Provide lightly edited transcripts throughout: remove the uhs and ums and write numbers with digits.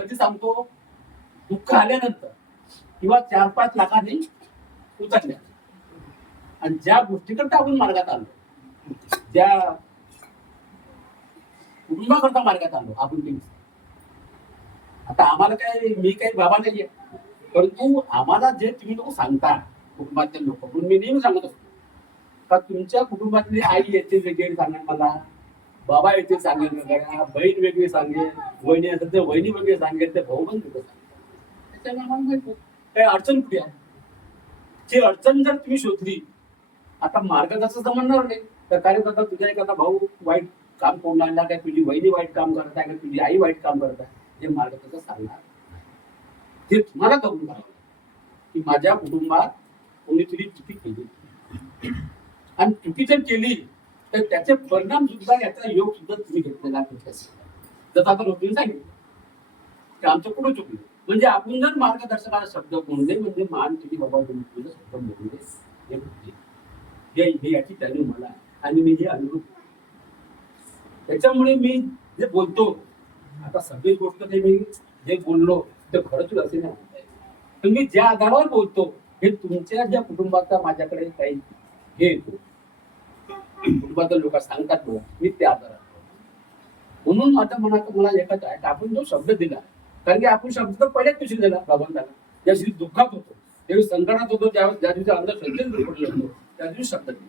कधी सांगतो, दुःख आल्यानंतर किंवा 4-5 लाखांनी उचलल्या आणि ज्या गोष्टीकरता आपण मार्गात आलो, ज्या कुटुंबाकरता मार्गात आलो आपण ते. आता आम्हाला काय, मी काही बाबा नाहीये, परंतु आम्हाला जे तुम्ही लोक सांगता कुटुंबातले लोक, म्हणून मी नेहमी सांगत असतो का तुमच्या कुटुंबातली आई येते वेगळी सांगेल मला, बाबा येते सांगेल वेगळ्या, बहीण वेगळी सांगेल, वहिनी असेल तर वहिनी वेगळी सांगेल, ते भाऊ पण वेगळं सांगेल. त्याच्यामुळे आम्हाला माहिती काही अडचण कुठे आहे. ती अडचण जर तुम्ही शोधली, आता मार्गदर्शक म्हणणार नाही तर कार्यकर्ता तुझ्या एखादा भाऊ वाईट काम करून आणला, काय तुझी वहिनी वाईट काम करत आहे, काय तुझी आई वाईट काम करत आहे, हे मार्गदर्शक सांगणार. ते तुम्हाला करून करावं की माझ्या कुटुंबात कोणीतरी चुकी केली आणि चुकी जर केली तर त्याचे परिणाम सुद्धा, याचा योग सुद्धा तुम्ही घेतलेला आहे. जसं आता लोकांनी सांगितलं की आमचं कुठं चुकलं, म्हणजे आपण जर मार्गदर्शकाला शब्द बोलले म्हणजे मान तुझी बाबा तुम्ही तुझं शब्द बोलले हे याची जाणीव मला आणि मी हे अनुभव. त्याच्यामुळे मी जे बोलतो आता सगळी गोष्ट ते मी जे बोललो ते खरंच असे नाही, पण मी ज्या आधारावर बोलतो हे तुमच्या ज्या कुटुंबाचा माझ्याकडे काही हे येतो, कुटुंबातील लोक सांगतात मला, मी त्या आधारावर. म्हणून माझं मनात मला एकच आहे, आपण जो शब्द दिला, कारण की आपण शब्द पहिल्याच दिवशी दिला भगवंताला, ज्या दिवशी दुःखात होतो, त्यावेळी संकटात होतो, ज्या दिवशी अंदर संकट पडलं होतो त्या दिवशी शब्द दिला.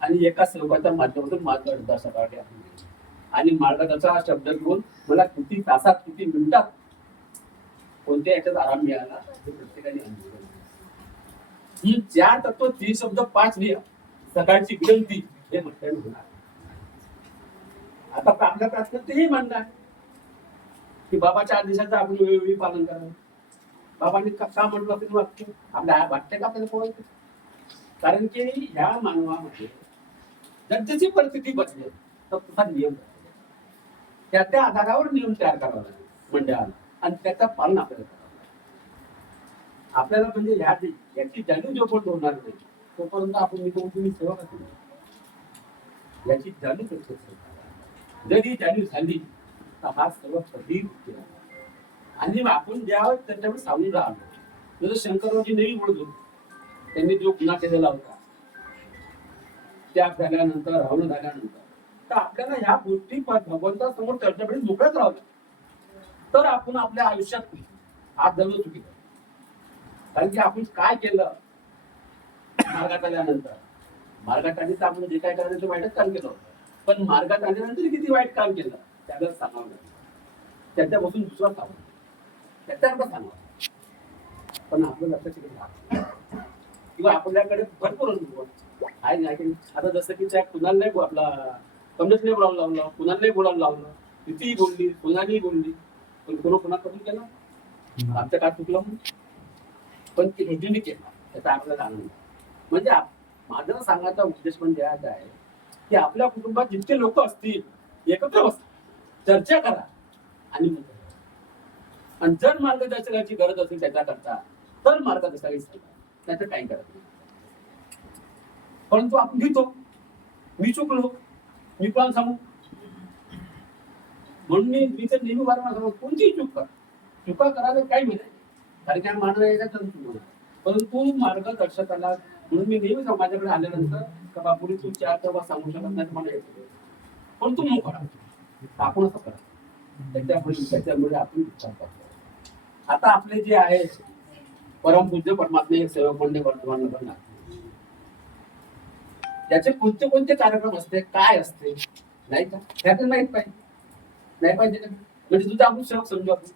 आणि एका सेवकाच्या माध्यमातून मार्गदर्शकाकडे आपण आणि मार्गदर्शक हा शब्द घेऊन मला किती तासात किती मिनिटात कोणत्या याच्यात आराम मिळाला हे प्रत्येकाने अनुभव. ही 4 तत्व 3 शब्द 5 लिहा, सकाळची विनंती हे म्हटलं होणार. आता आपल्या प्रश्न तेही म्हणणार की बाबाच्या आदेशाचं आपण वेळोवेळी पालन करावं. बाबांनी का म्हटलं असेल वाक्य आपल्या वाटतं का आपल्याला पोहोचतं, कारण की ह्या मानवामध्ये जर परिस्थिती बदलेल तर तुझा नियम त्या आधारावर नियम तयार करावा लागेल मंडळाला आणि त्याचं पालन आपल्याला करावं लागेल. आपल्याला म्हणजे याची जाणीव जोपर्यंत होणार नाही तोपर्यंत आपण मी तुम्ही सेवा करतो, याची जाणीव करतो. जर ही जाणीव झाली तर हा सर्व कधी केला आणि आपण ज्यावेळेस त्याच्यावर सावरून राहिलो, जसं शंकररावजी नेहमी बोलत होते, त्यांनी जो गुन्हा केलेला होता त्याग झाल्यानंतर, रावण झाल्यानंतर, तर आपल्याला ह्या गोष्टी भगवंतासमोर चर्चेमध्ये मोकळ्याच राहतो, तर आपण आपल्या आयुष्यात हात धरणं चुकीचं. कारण की आपण काय केलं मार्गात आल्यानंतर, मार्गात आली तर आपण जे काय करायचं ते वाईटच काम केलं होतं, पण मार्गात आल्यानंतर किती वाईट काम केलं त्याला सांगावं लागलं, त्याच्यापासून दुसरा सांगावं, त्याच्याकडे सांगावं. पण आपलं लक्षात किंवा आपल्याकडे भरपूर अनुभव आहे नाही. आता जसं की त्या कुणाला नाही आपला कमलेश नाही बोलायला लावलं, कुणाला नाही बोलायला लावलं, कितीही बोलली, कुणालाही बोलली, पण कोणा कबूल केला आमच्या काय चुकलं म्हणून, पण ते हिंदूंनी केलं त्याचा आपल्याला आनंद. म्हणजे माझा सांगायचा उद्देश म्हणजे आज आहे की आपल्या कुटुंबात जितके लोक असतील एकत्र बसा, चर्चा करा आणि जर मार्गदर्शकाची गरज असेल त्याच्याकरता तर मार्गदर्शकाची सांगा, त्याचं काही करत नाही. परंतु आपण घेतो, मी चुकलो, मी पण सांगू म्हणून मी तर नेहमी वारंवार सांगतो कोणतीही चुका करायला काही मिळत नाही, कारण की मानव यायचा चुक. परंतु मार्गदर्शकाला म्हणून मी नेहमी माझ्याकडे आल्यानंतर का बापुरी तू 4 तेव्हा सांगू शकत नाही मला येतो, पण तू मग करा, आपण असं करा. त्याच्यामुळे आपण विचार करतो. आता आपले जे आहे परमपूज्य परमात्मे सेवक मंडळ वर्तमान बनला, त्याचे कोणते कोणते कार्यक्रम असते, काय असते नाही का, त्यातून माहित पाहिजे नाही पाहिजे का, म्हणजे तुझा आपण सेवक समजू. आपण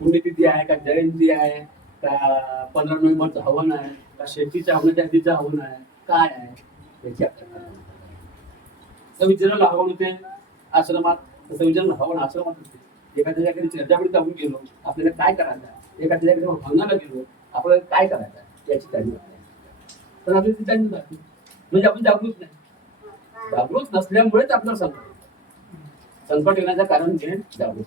पुण्यतिथी आहे का, जयंती आहे का, 15 नोव्हेंबरचं हवन आहे का, शेतीच्या हवनाच्या आधीचं हवन आहे, काय आहे त्याची आपल्याला विचारायला हवन होते आश्रमात, तसं विचारायला हवन आश्रमात होते. एखाद्या जागी चर्चामध्ये आपण गेलो आपल्याला काय करायचं आहे, एखाद्या जागी हवनाला गेलो आपल्याला काय करायचं आहे याची जाणीव आहे, पण आपली ती जाणीव जाते म्हणजे आपण जागृत नाही. जागृत नसल्यामुळेच आपल्याला संकट येण्याचं कारण हे जागृत.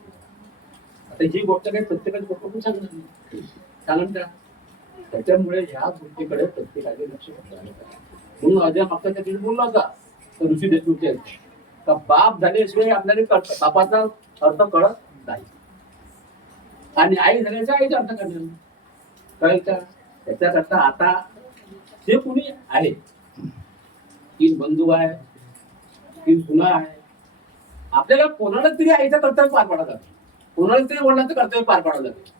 आता ही गोष्ट काही प्रत्येकाची गोष्ट सांगणार का, त्याच्यामुळे ह्या गोष्टीकडे प्रत्येकाने लक्ष द्यायला पाहिजे. म्हणून अजय मागच्या तिथे बोलला होता तर ऋषी देशमुख का बाप झाल्याशिवाय आपल्याला बापाचा अर्थ कळत नाही. आणि आई झाल्याच्या आईचा अर्थ करणार कळेल का? त्याच्याकरता आता जे कोणी आहे, 3 बंधू आहे, 3 सुना आहे, आपल्याला कोणाला तरी आईचं कर्तव्य पार पाडावं लागेल, कोणाला तरी वडिलांचं कर्तव्य पार पाडावं लागेल.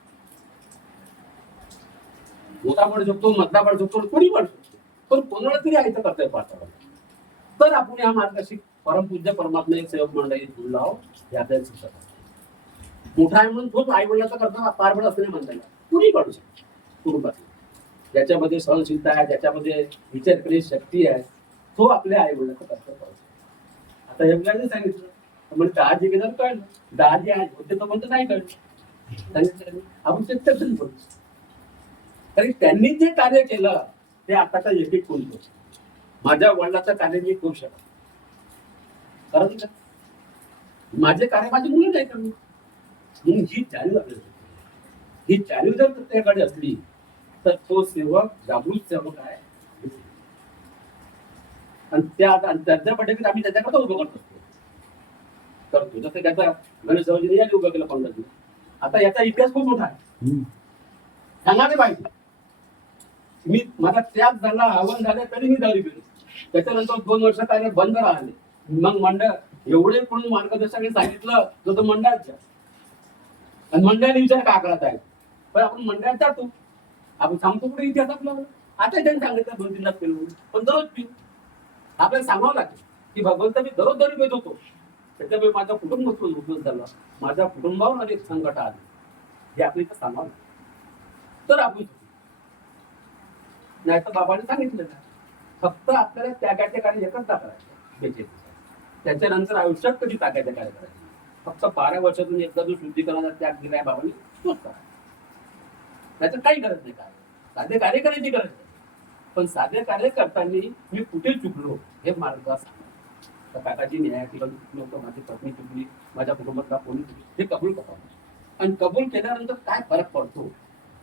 मोठा पडू शकतो, मधला पडू शकतो, कोणी पडू शकतो, पण कोणाला तरी आईचं कर्तव्य पार पाडावं लागेल. तर आपण या मार्गाशी परमपूज्य परमात्मा एक सेवक मंडळी जुळलो आहोत हे आपल्याला शिक्षक आहे. मोठा आहे म्हणून तोच आई वडिलांचा कर्तव्य पार पडत असं नाही म्हणता येईल, कुणी पडू शकतो कुटुंबात. ज्याच्यामध्ये सहनशीलता आहे, ज्याच्यामध्ये विचार करण्याची शक्ती आहे, तो आपल्या आई वडिलांचं कर्तव्य पाडू शकतो. आता हे मुलांनी सांगितलं म्हणजे दहाजी गेलं कळलं, दहाजी आहे होते तो म्हणतो नाही कळलं, सांगितलं आपण ते बोलतो. तरी त्यांनी जे कार्य केलं ते आताचा एक कोणतो माझ्या वडिलाचं कार्य मी करू शकत कारण का माझे कार्य माझी मुलं नाही करणार. म्हणून ही जाणीव आपल्याला, ही जाणीव जर प्रत्येकाकडे असली तर तो सेवक जागृत सेवक आहे. आणि त्याच्या पद्धतीत आम्ही त्याच्याकडे उभं करत असतो करतो. जसं त्याचा गणेश भाऊजीने याने उभं केलं पंडितने. आता याचा इतिहास खूप मोठा आहे, सांगायला पाहिजे. मी माझा त्याग झाला, आव्हान झालं तरी मी दारू पिलो. त्याच्यानंतर 2 वर्ष कार्य बंद राहिले. मग मंडळ एवढे कोणी मार्गदर्शकांनी सांगितलं तो मंडळाच्या आणि मंडळाने विचार का करत आहे. पण आपण मंडळात जातो, आपण सांगतो कुठे इतिहास आपला. आता त्यांनी सांगितलं 2-3 लाख पिलो पण दररोज पिऊ. आपल्याला सांगावं लागेल की भगवंत मी दररोज दारू पित होतो, त्याच्यामुळे माझा कुटुंब उपयोग झाला, माझ्या कुटुंबावर अनेक संकट आले, हे आपल्याला सांगावं लागेल. तर आपण नाही तर बाबाने सांगितलं ना, फक्त आपल्याला त्यागाचे कार्य एकच करायचं. त्याच्यानंतर आयुष्यात कधी त्यागाचे कार्य करायचे. फक्त 12 वर्षातून एकदा जो शुद्धीकरणाचा त्याग दिलाय बाबांनी तोच करायचा. त्याचं काही गरज नाही. काय साधे कार्य करायची गरज नाही, पण साधे कार्य करताना मी कुठे चुकलो हे मार्ग सांगा. काकाची न्याय किंवा लोक माझी पत्नी चुकली, माझ्या कुटुंबातला कोणी चुकली, हे कबूल करावं. आणि कबूल केल्यानंतर काय फरक पडतो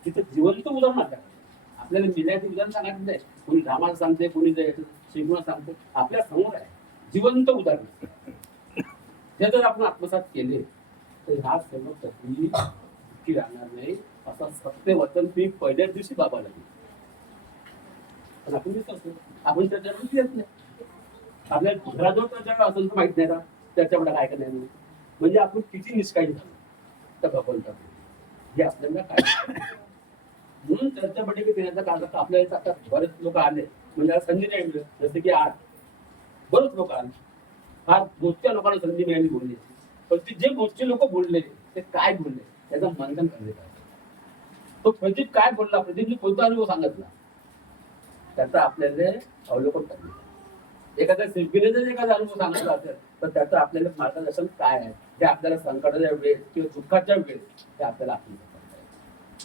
तिथे जिवंत उदाहरण आपल्याकडे. आपल्याला मिळायचं उदाहरण सांगायचं नाही, कोणी रामाला सांगते, कोणी शिवणा सांगते, आपल्या समोर आहे जिवंत उदाहरण. हे जर आपण आत्मसात केले तर हा सेवक कधी दुःखी राहणार नाही. असा सत्य वचन मी पहिल्याच दिवशी बाबाला दिलं. पण आपण विसरतो, आपण त्याच्यावर येत नाही. आपल्याला घराजवळ त्याच्यावर असेल तर माहित नाही का त्याच्याकडे काय का नाही, म्हणजे आपण किती निष्काळजी झालो त्या भगवंता हे आपल्याला काय. म्हणून चर्चा बैठकी देण्याचा कारण आपल्याला आता बरेच लोक आले म्हणजे संधी नाही मिळत. जसे की आज बरेच लोक आले, फार मोजक्या लोकांना संधी मिळाली बोलली, पण ते जे मोजके लोक बोलले ते काय बोलले त्याचं मंथन करले पाहिजे. तो प्रदीप काय बोलला, प्रदीपने कोणता अनुभव सांगितला त्याचा आपल्याला अवलोकन करणे. एखाद्या शिल्पीने जर एखादा अनुभव सांगितला असेल तर त्याचं आपल्याला मार्गदर्शन काय आहे ते आपल्याला संकटाच्या वेळेस किंवा दुःखाच्या वेळेस ते आपल्याला आठवण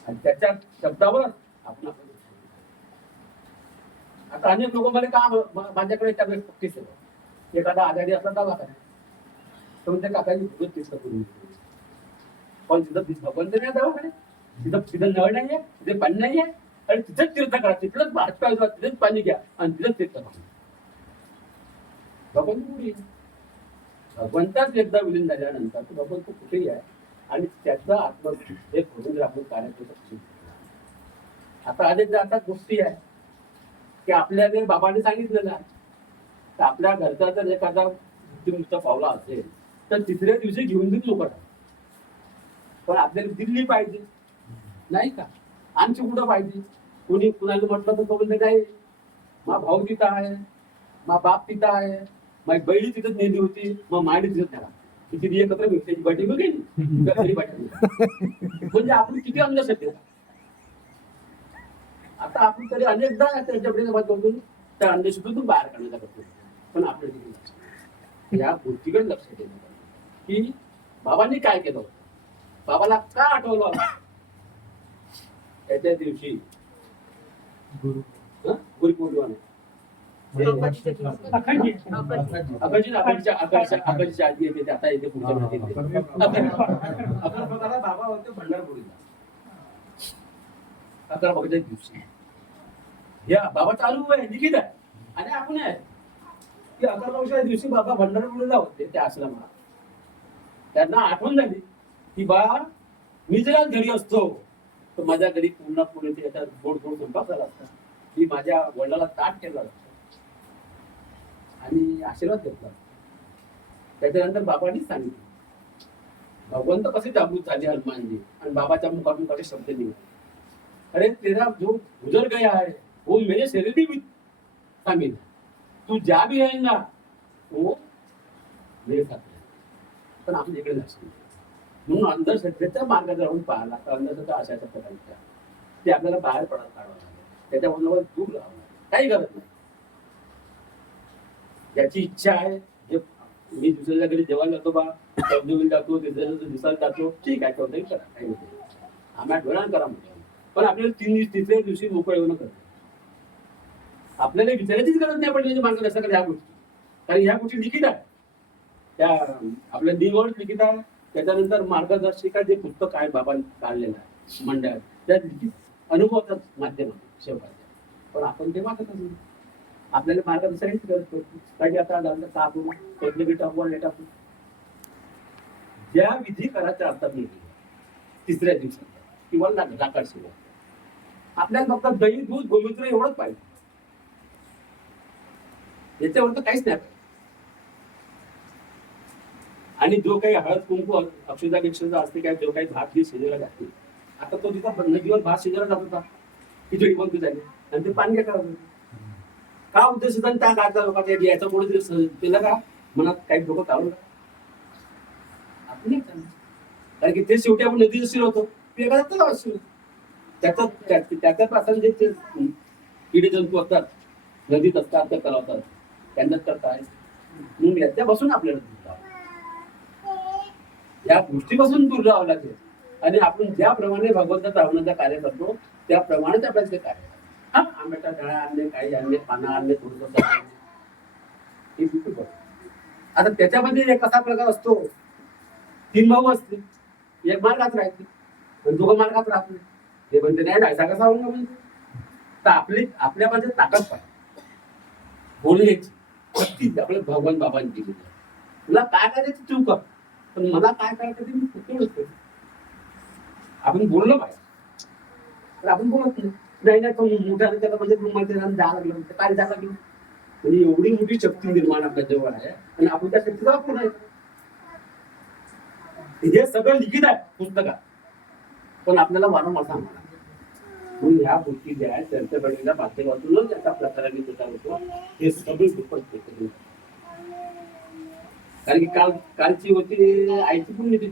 आणि त्याच्या शब्दावर आपण आता अनेक लोक मला का माझ्याकडे त्यावेळेस पक्की सेवा एखादा आजारी असला दवाखाना तर त्या काकाची भगवत तीर्थ करून पण तिथं भगवंत नाही दवाखाने, तिथं नळ नाहीये, तिथे पाणी नाहीये आणि तिथेच तीर्थ करा, तिथलंच हातपाय धुवा, तिथेच पाणी घ्या आणि तिथेच तीर्थ करा. भगवंत भगवंताच एकदा विलीन झाल्यानंतर तो भगवंत कुठेही आहे आणि त्याचा आत्म एक करून जर आपण कार्य करू. आता अनेक आता गोष्टी आहे की आपल्याला बाबांनी सांगितलेलं आहे तर आपल्या घरचा जर एखादा मृत्यूमुक्त पावला असेल तर तिसऱ्या दिवशी घेऊन देईल लोक. पण आपल्याला दिल्ली पाहिजे नाही का, आमची कुठं पाहिजे. कोणी कुणाला म्हटलं तर तो म्हणजे काय मा भाऊ तिथं आहे, मा बाप तिथं आहे, माझी बहिणी तिथंच नेली होती, मग माडी तिथंच नेला. तिथे एकत्र भेटली बैठी बघ गेली म्हणजे आपण किती अंधश्रद्धेचा. आता आपण तरी अनेकदा त्याच्याकडे बघून त्या अंधश्रद्धेतून बाहेर काढण्याचा करतो. पण आपल्या या गोष्टीकडे लक्ष देणं की बाबांनी काय केलं होतं, बाबाला का आठवलं त्याच्या दिवशी गुरुपौर्णिमा आकाशच्या आधी येते. आता येते पुढच्या बाबा होते भंडारपुरीला 11 बघायच्या दिवशी. या बाबा चालू आहे लिखित आहे आणि आपण आहे की 11 वर्षाच्या दिवशी बाबा भंडारपुरीला होते त्या आश्रमात. त्यांना आठवण झाली की बा मी जर आज घरी असतो तर माझ्या घरी पूर्ण त्याचा गोड गोड स्वयंपाक झाला असता. मी माझ्या वडिलाला ताट केलं असतं आणि आशीर्वाद घेतला असता. त्याच्यानंतर बाबांनीच सांगितलं, भगवंत कसे जागृत झाले हनुमानजी, आणि बाबाच्या मुखातून कसे शब्द निघाले, अरे तेरा जो गुजर गया है वो मेरे शरीर भी शामिल है, तू ज्या भी रहेगा वो मेरे साथ रहेगा. पण आपण इकडे नसतो म्हणून अंधश्रद्धेच्या मार्गात राहून पाहिला तर अंधश्रद्धा अशाच्या प्रकारच्या ते आपल्याला बाहेर पडायला काढावं लागेल. त्याच्याबरोबर दूर राहावं लागेल, काही गरज नाही. ज्याची इच्छा आहे, जे मी दुसऱ्याच्या घरी जेवायला जातो बा, तब्दुलीला जातो, दिसायला जातो, ठीक आहे, कोणतंही करा, काही नाही. आम्हाला डोळ्यानं करा म्हणजे, पण आपल्याला तिसऱ्या दिवशी मोकळ येऊन करतो. आपल्याला विचारायचीच गरज नाही पडली मार्ग असं ह्या गोष्टी, कारण ह्या गोष्टी लिखित आहे, त्या आपल्या दिनवर लिखित आहे. त्याच्यानंतर मार्गदर्शिका जे पुस्तक आहे बाबांनी काढलेलं आहे मंडळात, त्यात लिखित अनुभवाचं माध्यम आहे शेवटाचं. पण आपण ते वाटत असतो, आपल्याला मार्गदर्शकाची गरज पडते. काही आता टाकू पद्धती टाकू आणि टाकू ज्या विधी करायच्या असतात तिसऱ्या दिवसात किंवा लाकड शिवाय आपल्याला फक्त दही दूध गोमित्र एवढंच पाहिजे, याच्यावर तर काहीच नाही. आणि जो काही हळद कुंकू अक्षता असते काय, जो काही भात घी शिजायला जाते, आता तो तिथं नदीवर भात शिजायला जात होता, खिचडी बनती झाली आणि ते पाणी काय करत का उद्देश होता त्या काळच्या लोकांच्या याचा पुढे केलं का मनात काही लोक काढून आपण कारण की ते शेवटी आपण नदी शिर होतो त्याच्यापासून जे किडे जंतू असतात नदीत असतात त्या तलावात त्यांनाच करताय म्हणून याच्यापासून आपल्याला या गोष्टीपासून दूर राहावं लागेल. आणि आपण ज्याप्रमाणे भगवंताचा आव्हानाचं कार्य करतो त्याप्रमाणेच आपल्याला ते कार्य हा आंब्याच्या डळ्या आणले, काही आणले, पानं आणले, थोडस हे बिलकुल. आता त्याच्यामध्ये एक कसा प्रकार असतो, 3 भाऊ असते, एक मार्गात राहते आणि 2 मार्गात राहत नाही. ते म्हणते नाही राहायचा कसा होऊन म्हणजे तर आपल्यामध्ये ताकद पाहिजे बोलण्याची शक्ती आपल्या भगवान बाबांनी दिली. तुला काय करायचं तू कर, पण मला काय करायचं ते मी तेवढंच. आपण बोललं पाहिजे, तर आपण बोलत नाही नाही तो मोठ्या त्याला म्हणजे द्यावं लागलं काय द्यावं लागलं म्हणजे एवढी मोठी शक्ती निर्माण आपल्या जवळ आहे आणि आपण त्या शक्तीचा वापर आहे. हे सगळं लिखित आहे पुस्तकात, पण आपल्याला वारंवार सांगावं लागतं. म्हणून ह्या गोष्टी ज्या आहेत त्यांच्या बहिणीला माध्यमातूनच त्याचा प्रकाराने प्रचार होतो. हे सगळे दुप्पट कारण की कालची होती आईची पुण्यतिथी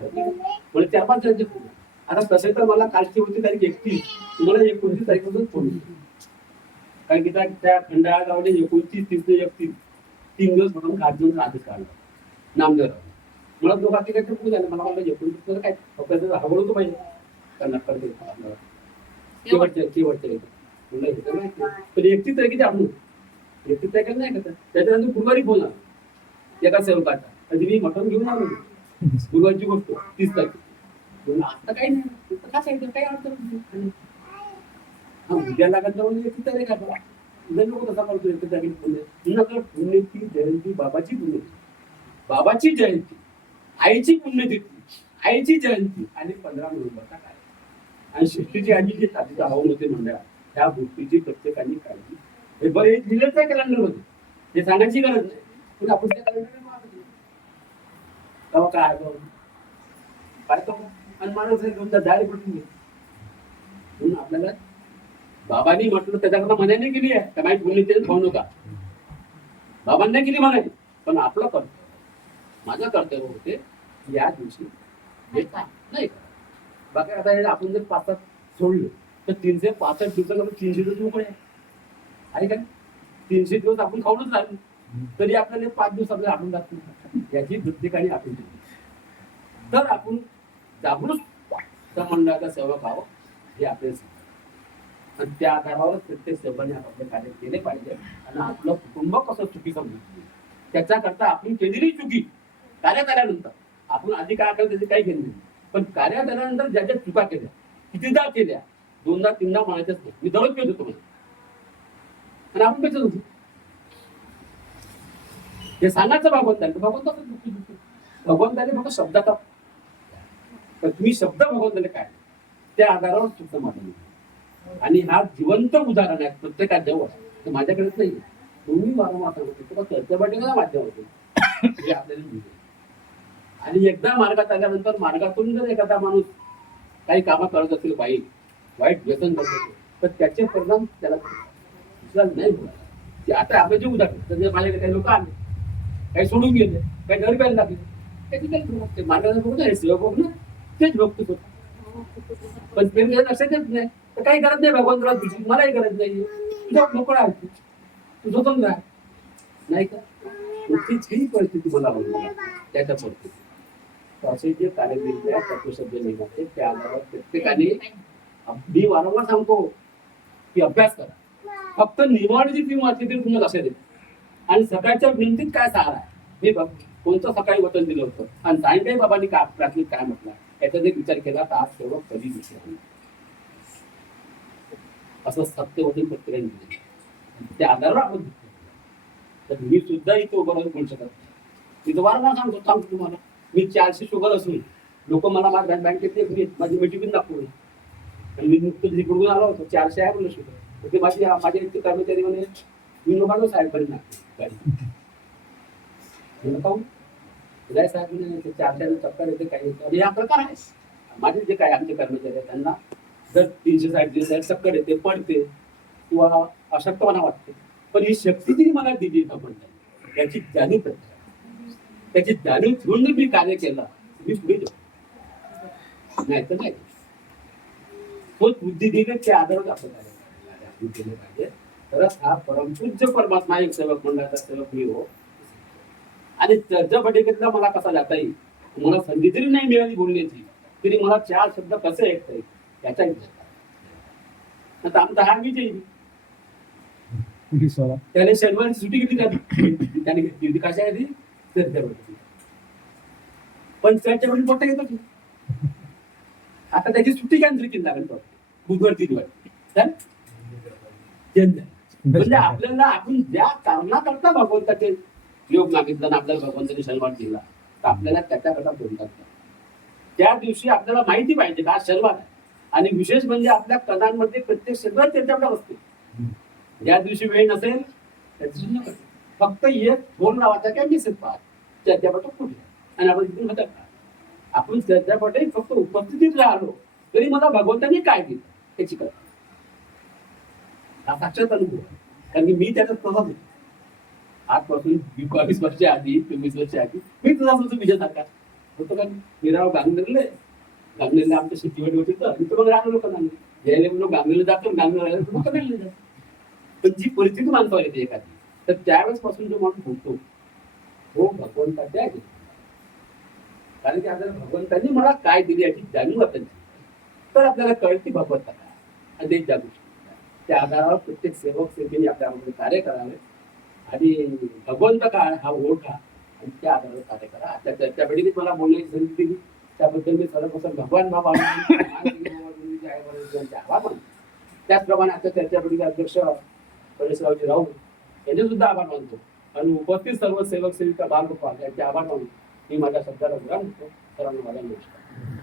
म्हणजे 4-5 जणांची. आता तसे तर मला कालची होती तारीख 31, तुम्हाला 29 तारीखपासून फोन येतो. कारण की त्या खंडाळा गावाने 29, 30, 31 3 दिवस म्हणून 8 दिवस आधीच काढला नामदेव. मला तो बाकी काय खूप झालं, मला 29 काय फक्त हवं होतं पाहिजे कारण शेवटचं पण 31 तारखेची आपण 31 तारखेला नाही करतात. त्याच्यानंतर गुरुवारी फोन आला एका सेवकाचा, कधी मी मटण घेऊन आलो गुरुवारची गोष्ट 30 तारखे. आता काही नाही काही अडचण नाही. उद्या लागत जाऊन 31 तारीख आहे लोक कसा करतो 31 तारखेला पुण्यतिथी जयंती बाबाची पुण्यतिथी, बाबाची जयंती, आईची पुण्यतिथी, आईची जयंती आणि 15 नोव्हेंबरचा काय आणि सृष्टीची आजी जी साथीचा हवन होते मंडळात त्या गोष्टीची प्रत्येकाने काळजी. हे बरं हे दिलंच आहे कॅलेंडर मध्ये, हे सांगायची गरज नाही, पण आपण त्या कॅलेंडर काय पाहतो आणि माणूस जारी पडून म्हणून आपल्याला बाबांनी म्हटलं त्याच्याकरता मनाने केली आहे का माहिती बोलली ते खाऊ नका, बाबांना केली म्हणाली, पण आपलं कर्तव्य माझं कर्तव्य होते या दिवशी नाही. बाकी आता आपण जर 5-7 सोडले तर 365 दिवसाला 300 दिवस मोकळे आहे का. 300 दिवस आपण खाऊनच राहिलो तरी आपल्याला 5 दिवस आपल्याला आठवून जात नाही. याची प्रत्येकाने आपण तर आपण जागृत त्या मंडळाचा सेवक आहोत हे आपल्याला आणि त्या आधारावर प्रत्येक सेवकाने आपले कार्य केले पाहिजे. आणि आपलं कुटुंब कसं चुकी समजून त्याच्याकरता आपण केलेली चुकी कार्य केल्यानंतर आपण आधी काय केलं त्याची काही घेणं नाही, पण कार्य केल्यानंतर ज्या ज्या चुका केल्या कितीदा केल्या 2दा 3दा म्हणायचंच नाही. मी दररोज पेट होतो आणि आपण पेचत होतो हे सांगायचं भगवंताने. भगवंताने फक्त शब्दाचा तर तुम्ही शब्द भगवंताने काय त्या आधारावर सुद्धा माझं आणि हा जिवंत उदाहरण आहे प्रत्येकात जवळ तर माझ्याकडेच नाही. तुम्ही वारंवार सांगतो तुला चर्चेमध्ये माध्यमातून हे आपल्याला मिळेल. आणि एकदा मार्गात आल्यानंतर मार्गातून जर एखादा माणूस काही कामं करत असेल वाईट व्यसन करत असेल तर त्याचे परिणाम त्याला दुसरा नाही होणार. की आता आपले जे उदाहरण तर माझ्याकडे काही लोक आले काही सोडून गेले काही घर प्यायला लागले त्याची काही मार्गाचा बघ ना सेवा बघ ना तेच बघतो तो. पण ते लक्षात येत नाही तर काही गरज नाही भगवंतराव तुझी मलाही गरज नाही तुझा मोकळा आहे तू स्वतंत्र आहे नाही का. कुठलीच परिस्थिती मला बघू त्याच्या परिस्थिती असे जे कार्यक्रम तत्वशब्द निघाले त्या आधारावर प्रत्येकाने मी वारंवार सांगतो की अभ्यास करा. फक्त निवडची ती वाचली तरी तुम्हाला लक्षात येते. आणि सकाळच्या विनंतीत काय सहारा आहे मी बघ कोणतं सकाळी वचन दिलं होतं आणि सायंकाळी बाबांनी का प्राथमिक काय म्हटलं याचा जर विचार केला तर आज सर्व कधी दिसलं असं सत्य वचन प्रत्येकाने दिलं त्या आधारावर आपण तर मी सुद्धा इथं उभं राहून बोलू शकत मी तर वारंवार सांगतो तुम्हाला मी 400 शुगर असून लोक मला माझ्या बँकेत येत माझी मीटिंग दाखवली आणि मी नुकतं जिकडून आलो होतो 400 आहे बोललं शुगर ते माझ्या इथे कर्मचारी म्हणे मी लोकांना साहेब बरी गाडी साहेब म्हणे 400 चक्कर येते काही येते हा प्रकार आहे. माझे जे काय आमचे कर्मचारी आहेत त्यांना जर 360 चक्कर येते पडते किंवा अशक्तपणा वाटते पण ही शक्ती तिने मला दिली आपण त्याची जाणीव त्याची जाणीव ठेवून मी कार्य केलं मी पुढे जाऊ नाही तर नाही तोच बुद्धी दिले त्या आधारावर आपण कार्य केलं पाहिजे. तरच हा परमपूज्य परमात्मा एक सेवक मंडळाचा सेवक मी हो. आणि चर्चा बैठकीतला मला कसा जाता येईल मला संधी जरी नाही मिळाली बोलण्याची तरी मला 4 शब्द कसे ऐकता येईल याचा विचार आता आमचा हा विजय त्याने शनिवारी सुट्टी घेतली त्याने घेतली होती कशा आधी चर्चा बैठकी पण चर्चा बैठक मोठा घेत होती आता त्याची सुट्टी कॅन्सल केली लागेल बुधवार 3 वाजता म्हणजे आपल्याला आपण ज्या कारणाकरता भगवंताचे योग मागितला ना आपल्याला भगवंताने शनिवार दिला तर आपल्याला त्याच्याकरता फोन करतात. त्या दिवशी आपल्याला माहिती पाहिजे का शनिवार आहे आणि विशेष म्हणजे आपल्या कणांमध्ये प्रत्येक शनिवार त्याच्याकडे असते. ज्या दिवशी वेळ नसेल त्या दिवशी फक्त एक फोन लावायचा काय मेसेज पाहा चर्चापट कुठे आणि आपण तिथून होतात आपण चर्चापटे फक्त उपस्थितीत राहिलो तरी मला भगवंतांनी काय दिलं त्याची कल्पना हा साक्षात अनुभव कारण की मी त्याच्यात तसाच होतो. आजपासून 22 वर्ष आधी 24 वर्ष आधी मी तुझा होतो विजयासारखा होतो का मीराव गांगणेरला आमच्या शेतीवाडी होती तर मी तर मग राहणार लोक यायला म्हणून गांगणेरला जातो गांगणेर जातो पण जी परिस्थिती माणसं येते एखादी तर त्यावेळेस पासून जो माणूस बोलतो हो भगवंताच्या कारण की आपल्याला भगवंतांनी मला काय दिली याची जाणीव आपण तर आपल्याला कळते भगवंता काय आणि ते जागू त्या आधारावर प्रत्येक सेवक सेवकीने आपल्यामध्ये कार्य करावे आणि भगवंत काय हा ओळखा आणि त्या आधारावर कार्य करा. त्या वेळी मला बोलण्याची संधी दिली त्याबद्दल मी सर्वप्रथम भगवान बाबा आभार मानतो. त्याचप्रमाणे आता चर्चा बैठकीचे अध्यक्ष गणेशरावजी राऊत यांचे सुद्धा आभार मानतो आणि उपस्थित सर्व सेवक सेविका बालगोपाल यांचे आभार मानतो. मी माझ्या शब्दाला विराम देतो. सर्वांना माझा नमस्कार.